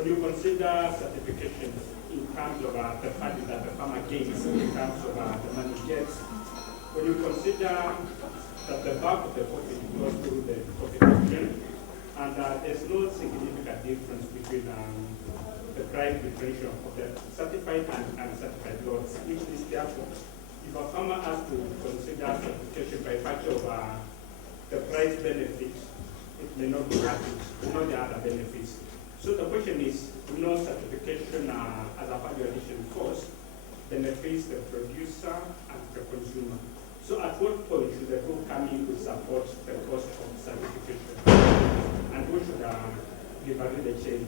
when you consider certification in terms of the value that the farmer gains, in terms of the money he gets, when you consider that the bulk of the profit goes through the profit auction, and there's no significant difference between the price differential of the certified and uncertified lots, which is therefore, if a farmer has to consider certification by virtue of the price benefit, it may not be happy, not the other benefits. So the question is, we know certification as a value addition cost benefits the producer and the consumer. So at what point should the group come in to support the cost of certification? And who should liberate the chain?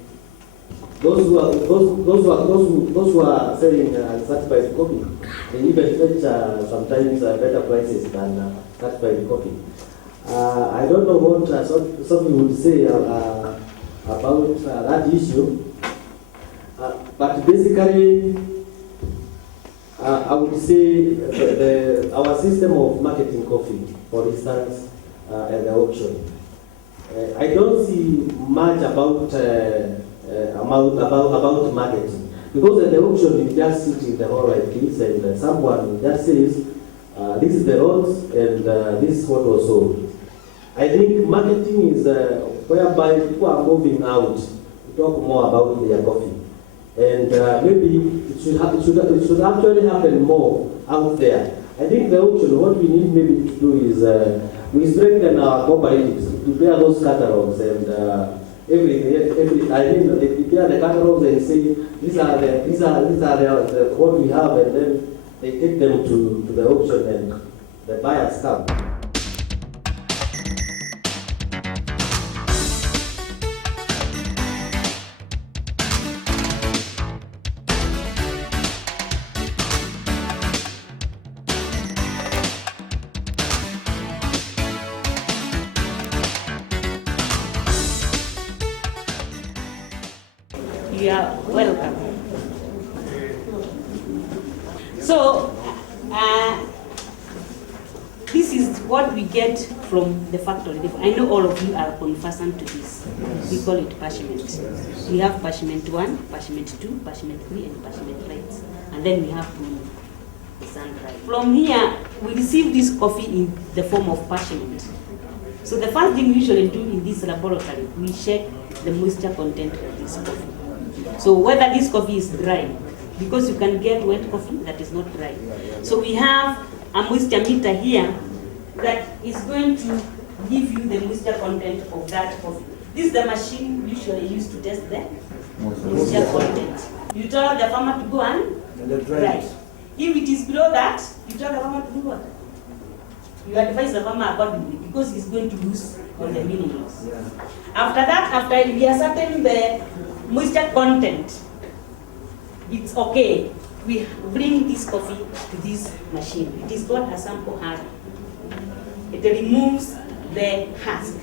Those who are selling certified coffee, they even fetch sometimes better prices than certified coffee. I don't know what something would say about that issue, but basically, I would say our system of marketing coffee, for instance, at the auction, I don't see much about marketing, because at the auction you just sit in the hall like this, and someone just says, this is the roads and this is what was sold. I think marketing is whereby people are moving out to talk more about their coffee, and maybe it should actually happen more out there. I think the auction, what we need maybe to do is we strengthen our cooperatives to prepare those catalogs, and they prepare the catalogs and say these are the what we have, and then they take them to the auction and the buyers come. You are welcome. So, this is what we get from the factory. I know all of you are conversant to this. We call it parchment. We have parchment 1, parchment 2, parchment 3, and parchment rights. And then we have the sun right. From here, we receive this coffee in the form of parchment. So the first thing we usually do in this laboratory, we check the moisture content of this coffee. So whether this coffee is dry, because you can get wet coffee that is not dry. So we have a moisture meter here that is going to give you the moisture content of that coffee. This is the machine usually used to test the moisture content. You tell the farmer to go and dry. If it is below that, you tell the farmer to do what? You advise the farmer accordingly, because he's going to lose on the milling loss. Yeah. After that, after we ascertain the moisture content, it's okay. We bring this coffee to this machine. It is called a sample harder. It removes the husk,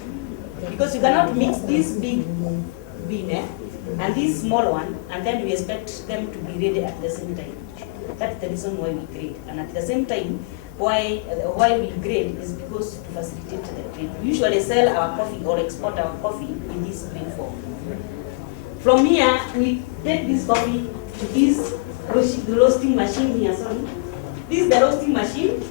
because you cannot mix this big bean and this small one, and then we expect them to be ready at the same time. That's the reason why we grade. And at the same time, why we grade is because to facilitate the trade. We usually sell our coffee or export our coffee in this green form. From here, we take this coffee to this roasting machine here. Sorry, this is the roasting machine.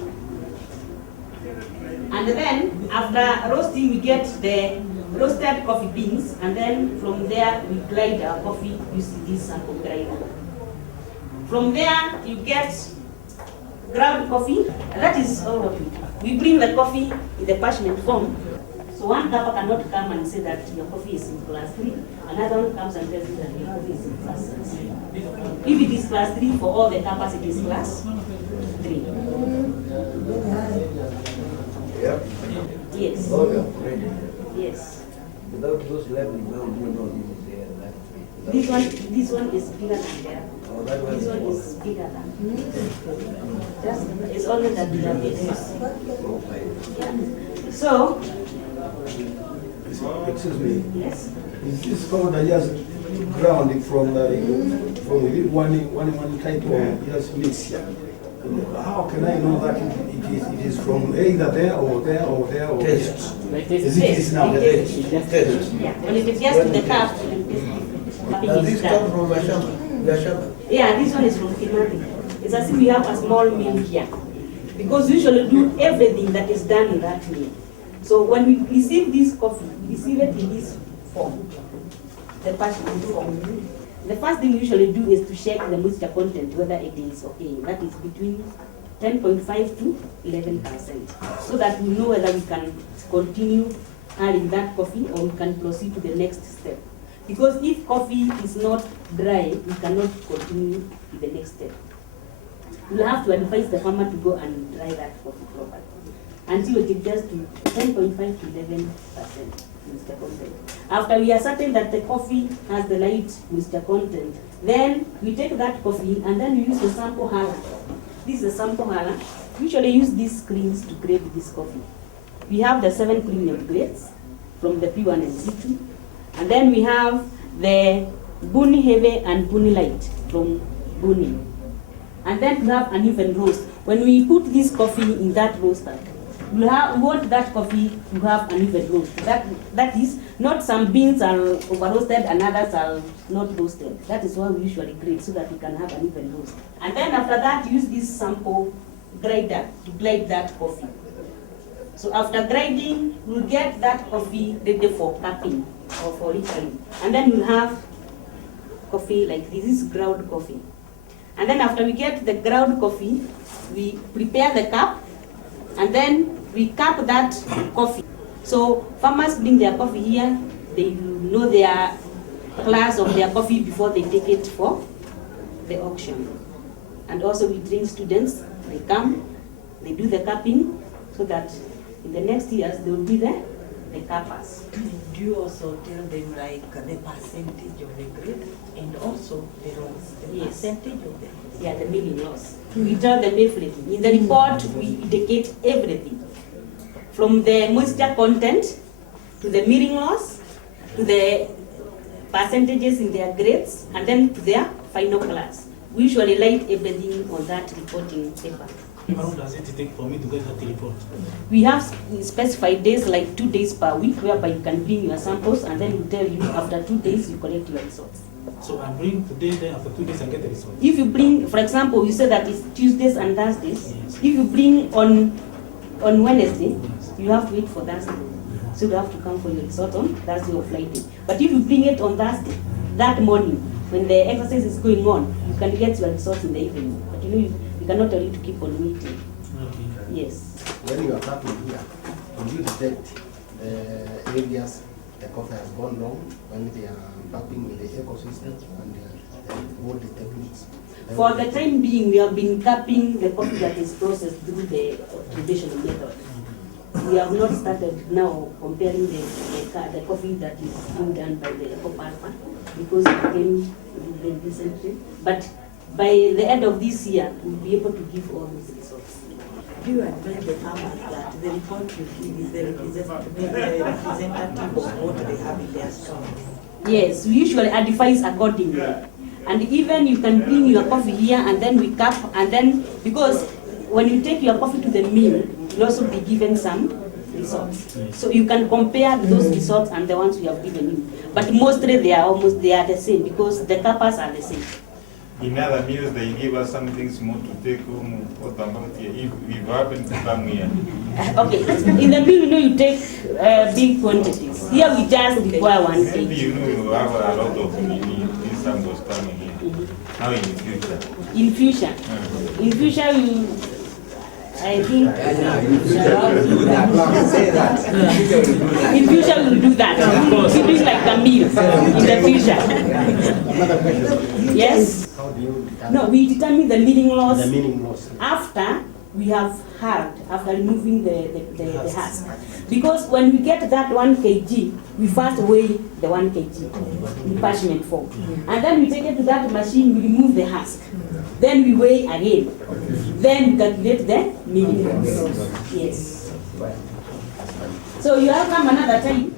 And then after roasting, we get the roasted coffee beans, and then from there we grind our coffee using this sample grinder. From there, you get ground coffee, and that is all of it. We bring the coffee in the parchment form. So one kappa cannot come and say that your coffee is in class 3. Another one comes and tells you that your coffee is in class 6. If it is class 3, for all the kappas, it is class 3. Yep. Yes. Oh, yeah. Yes. Without those leveling, well, you know this is there. This one is bigger than there. Oh, that one This one is bigger than. It's only that the is. Yeah. So. Excuse me. Yes. Is this powder just ground from one type of just mixture? How can I know that it is from either there or there or there or Taste. there? Is it this now? Taste. Yeah. When it gets to the cup, Does this come from Mashamba? Yashamba? Yeah, this one is from Kimathi. It's as if we have a small mill here. Because we usually do everything that is done in that mill. So when we receive this coffee, we receive it in this form, the parchment form. The first thing we usually do is to check the moisture content, whether it is okay. That is between 10.5 to 11%. So that we know whether we can continue adding that coffee or we can proceed to the next step. Because if coffee is not dry, we cannot continue to the next step. We'll have to advise the farmer to go and dry that coffee properly until it gets to 10.5 to 11% moisture content. After we are certain that the coffee has the right moisture content, then we take that coffee and then we use the sample hala. This is a sample hala. We usually use these screens to grade this coffee. We have the 7 premium grades from the P1 and C2. And then we have the Buni Heavy and Buni Light from Buni. And then we have an even roast. When we put this coffee in that roaster, we want that coffee to have an even roast. That is, not some beans are over roasted and others are not roasted. That is why we usually grade, so that we can have an even roast. And then after that, use this sample grinder to grind that coffee. So after grinding, we'll get that coffee ready for cupping or for littering. And then we'll have coffee like this. This is ground coffee. And then after we get the ground coffee, we prepare the cup, and then we cup that coffee. So farmers bring their coffee here, they know their class of their coffee before they take it for the auction. And also we train students, they come, they do the cupping, so that in the next years they will be the cuppers. Do you also tell them like the percentage of the grade and also the loss, the Yes. percentage of the Yeah, the milling loss. We tell them everything. In the report, we indicate everything. From the moisture content, to the milling loss, to the percentages in their grades, and then to their final class. We usually write everything on that reporting paper. How long does it take for me to get that report? We have specified days, like 2 days per week, whereby you can bring your samples, and then we tell you after 2 days you collect your results. So I bring today, then after 2 days I get the result. If you bring, for example, you say that it's Tuesdays and Thursdays. Yes. If you bring on Wednesday, Yes. you have to wait for Thursday. So you have to come for your result on Thursday or Friday. But if you bring it on Thursday, that morning, when the exercise is going on, you can get your results in the evening. But you know, you cannot tell you to keep on waiting. Okay. Yes. When you are tapping here, will you detect areas the coffee has gone wrong when they are tapping with the ecosystem and all the techniques? For the time being, we have been capping the coffee that is processed through the traditional method. We have not started now comparing the coffee that is being done by the eco-pulper, because it came very recently. But by the end of this year, we'll be able to give all these results. Do you advise the farmers that the report you give is the representative of what they have in their stores? Yes, we usually advise accordingly. And even you can bring your coffee here and then we cap, and then, because when you take your coffee to the mill, you'll also be given some results. So you can compare those results and the ones we have given you. But mostly they are the same, because the cappers are the same. In other mills, they give us some things more to take home. What about here? If we happen to come here. Okay, in the mill, you know, you take big quantities. Here we just require 1 Maybe kg. you know you have a lot of these samples coming here. Now in the future. In future, in future, you, I think, in future we'll do that. We'll do it like a meal in the future. Another question. Yes? How do you determine No, we determine the milling loss the meaning loss? after we have hard, after removing the husk. Because when we get that 1 kg, we first weigh the 1 kg in parchment form. And then we take it to that machine, we remove the husk. Then we weigh again. Then we calculate the milling loss. Yes. So you have come another time.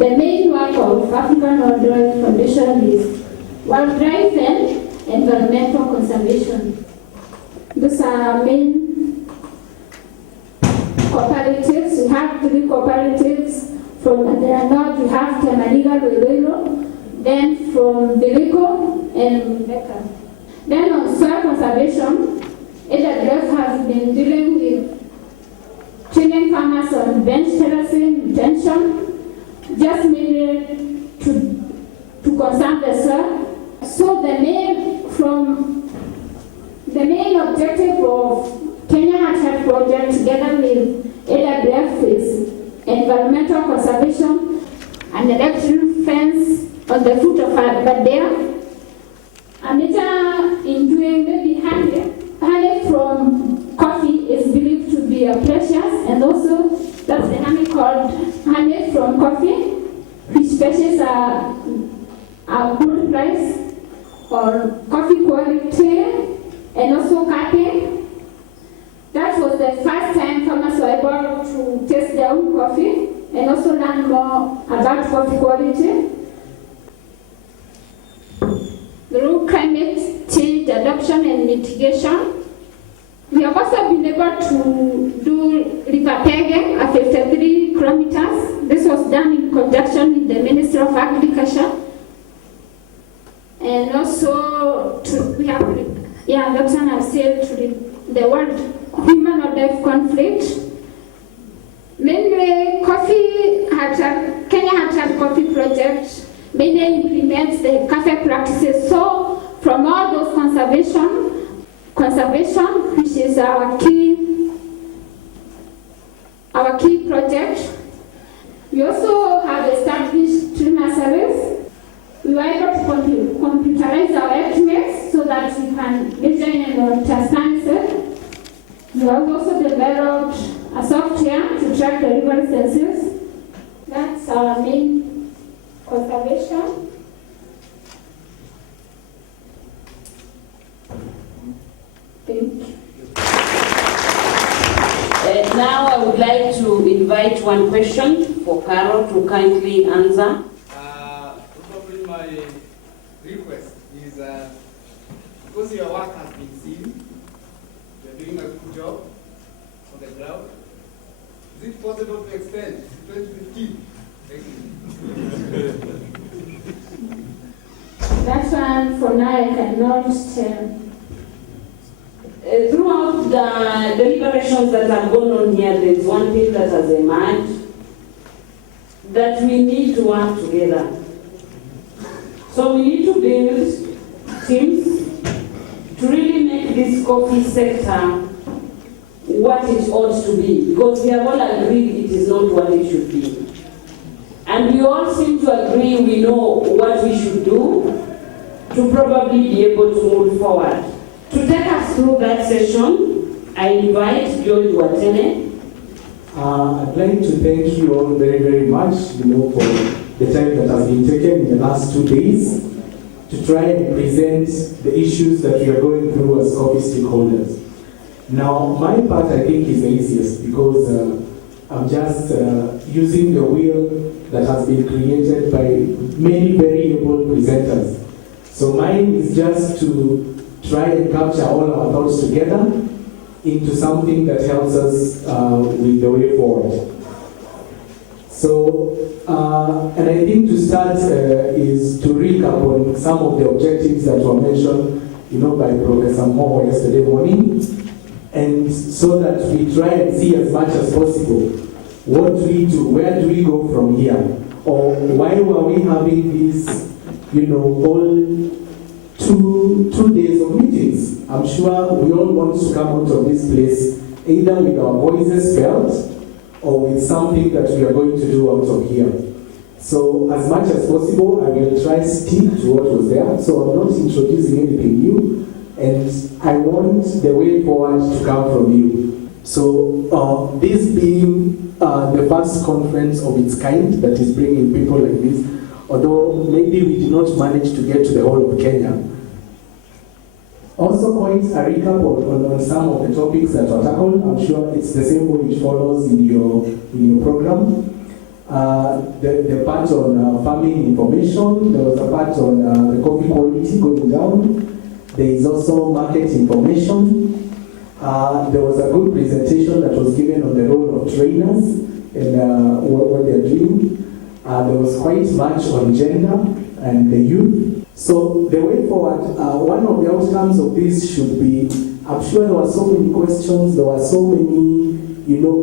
The main work of African Wildlife Foundation is wildlife and environmental conservation. These are main cooperatives. We have 3 cooperatives. From the north, we have Temaliga, Lololo, then from Bilico and Mecca. Then on soil conservation, AWF has been dealing with training farmers on bench terracing, retention, just mainly to conserve the soil. So the main objective of Kenya Habitat Project together with AWF is environmental conservation and electric fence on the foot of Badea. Anita in doing maybe honey from coffee is believed to be precious, and also that's the honey called honey from coffee, which species are good price or coffee quality, and also capping. That was the first time farmers were able to taste their own coffee and also learn more about coffee quality. Through climate change adaptation and mitigation, we have also been able to do river pegging at 53 kilometers. This was done in conjunction with the Ministry of Agriculture. And also, we have, that's one I've said to the world human wildlife conflict. Mainly, Kenya Habitat Coffee Project mainly implements the cafe practices. So, from all those conservation, which is our key project, we also have established tree nurseries. We were able to computerize our estimates so that we can measure in transparency. We have also developed a software to track the river census. That's our main conservation. Thank you. Now I would like to invite one question for Carol to kindly answer. Probably my request is because your work has been seen, you're doing a good job on the ground. Is it possible to extend to 2015? Thank you. That one for now I cannot tell. Throughout the deliberations that have gone on here, there is one thing that has emerged, that we need to work together. So we need to build teams to really make this coffee sector what it ought to be, because we have all agreed it is not what it should be. And we all seem to agree we know what we should do to probably be able to move forward. To take us through that session, I invite George Watene. I'd like to thank you all very, very much, for the time that has been taken in the last 2 days to try and present the issues that we are going through as coffee stakeholders. Now, my part I think is the easiest because I'm just using the wheel that has been created by many very able presenters. So mine is just to try and capture all our thoughts together into something that helps us with the way forward. So, and I think to start is to recap on some of the objectives that were mentioned, by Professor Moho yesterday morning, and so that we try and see as much as possible what we do, where do we go from here, or why were we having these, all two days of meetings. I'm sure we all want to come out of this place either with our voices felt or with something that we are going to do out of here. So as much as possible, I will try to stick to what was there. So I'm not introducing anything new, and I want the way forward to come from you. So this being the first conference of its kind that is bringing people like this, although maybe we did not manage to get to the whole of Kenya. Also quite a recap on some of the topics that were tackled. I'm sure it's the same way it follows in your program. The part on farming information, there was a part on the coffee quality going down. There is also market information. There was a good presentation that was given on the role of trainers and what they're doing. There was quite much on gender and the youth. So the way forward, one of the outcomes of this should be, I'm sure there were so many questions, there were so many,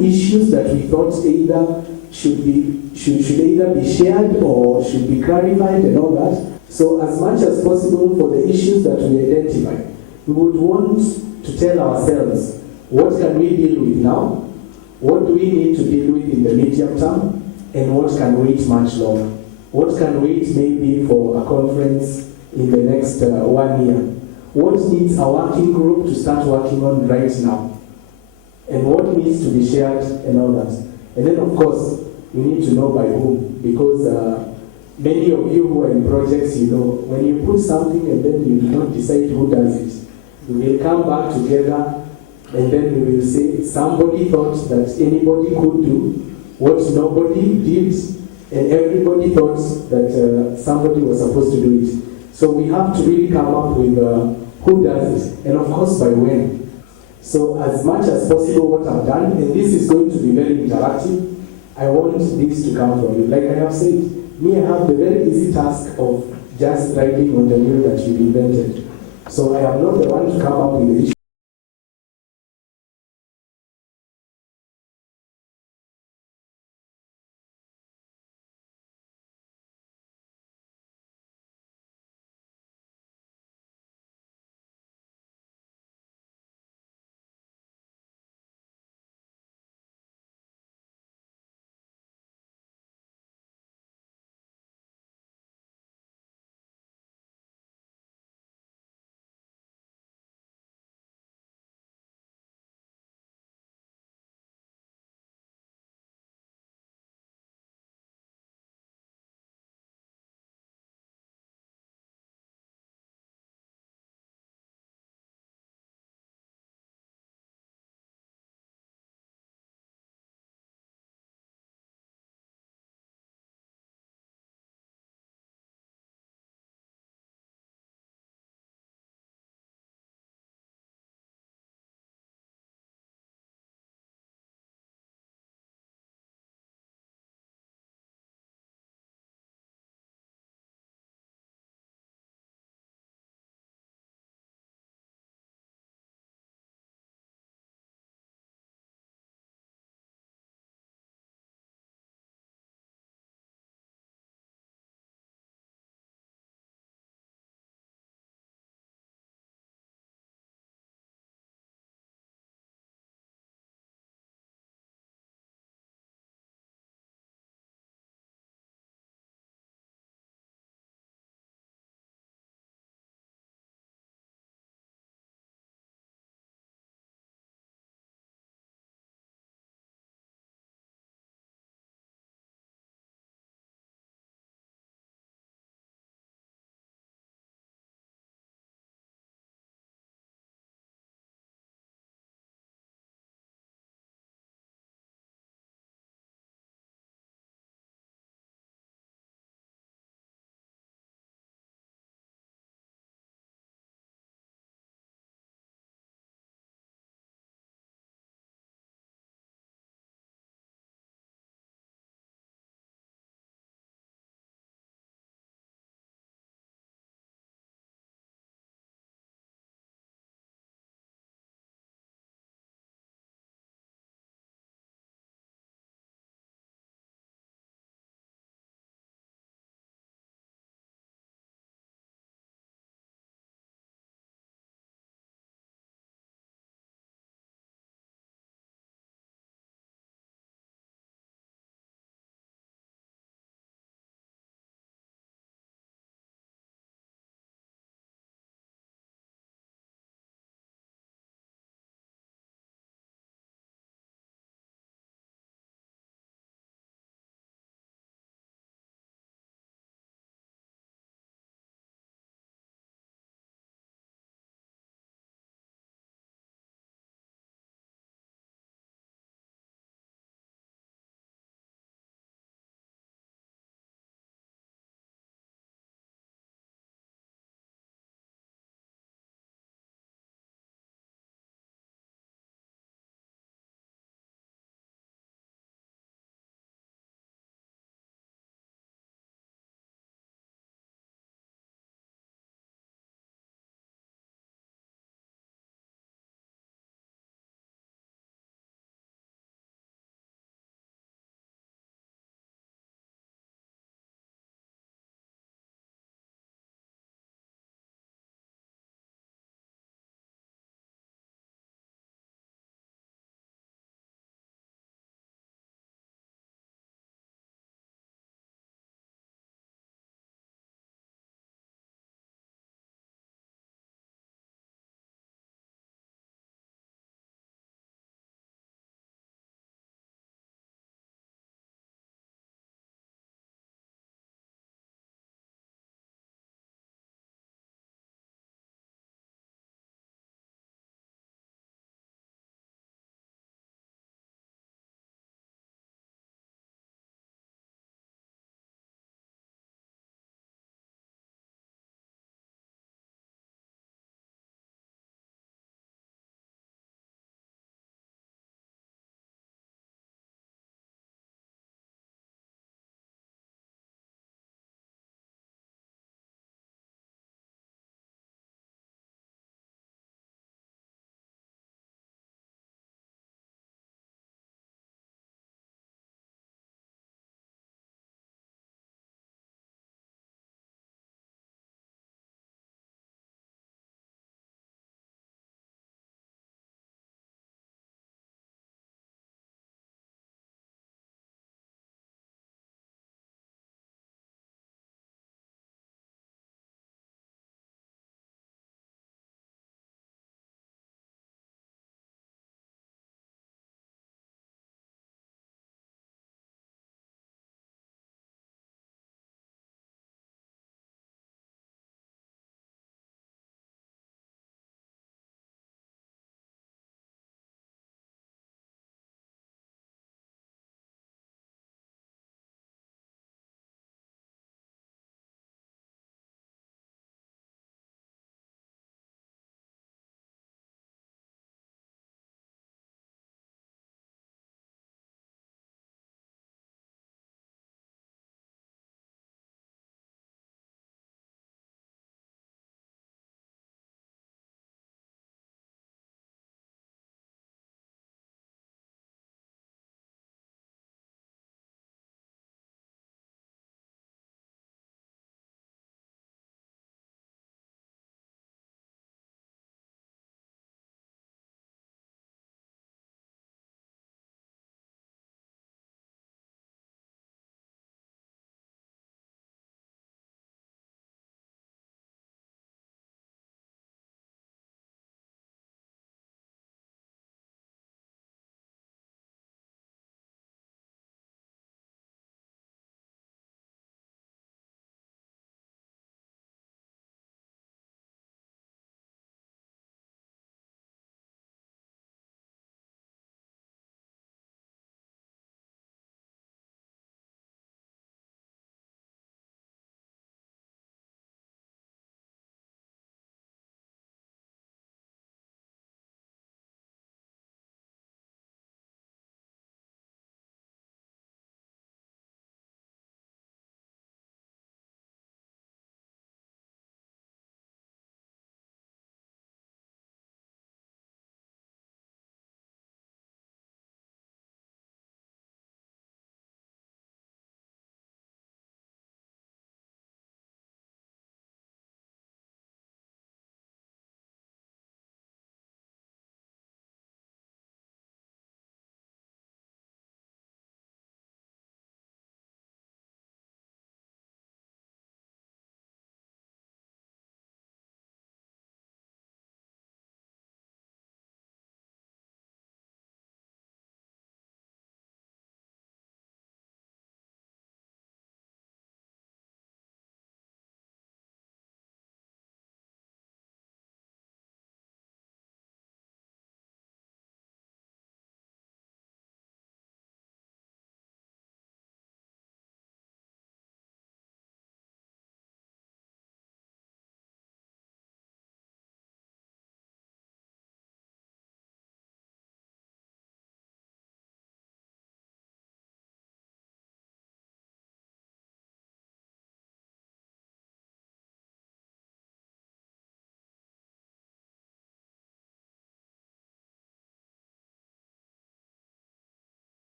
issues that we thought either should either be shared or should be clarified and all that. So as much as possible for the issues that we identify, we would want to tell ourselves, what can we deal with now? What do we need to deal with in the medium term? And what can wait much longer? What can wait maybe for a conference in the next 1 year? What needs a working group to start working on right now? And what needs to be shared and all that? And then of course, we need to know by whom, because many of you who are in projects, when you put something and then you do not decide who does it, we will come back together and then we will say somebody thought that anybody could do what nobody did, and everybody thought that somebody was supposed to do it. So we have to really come up with who does it, and of course by when. So as much as possible what I've done, and this is going to be very interactive, I want this to come from you. Like I have said, me, I have the very easy task of just writing on the wheel that you've invented. So I am not the one to come up with the issue.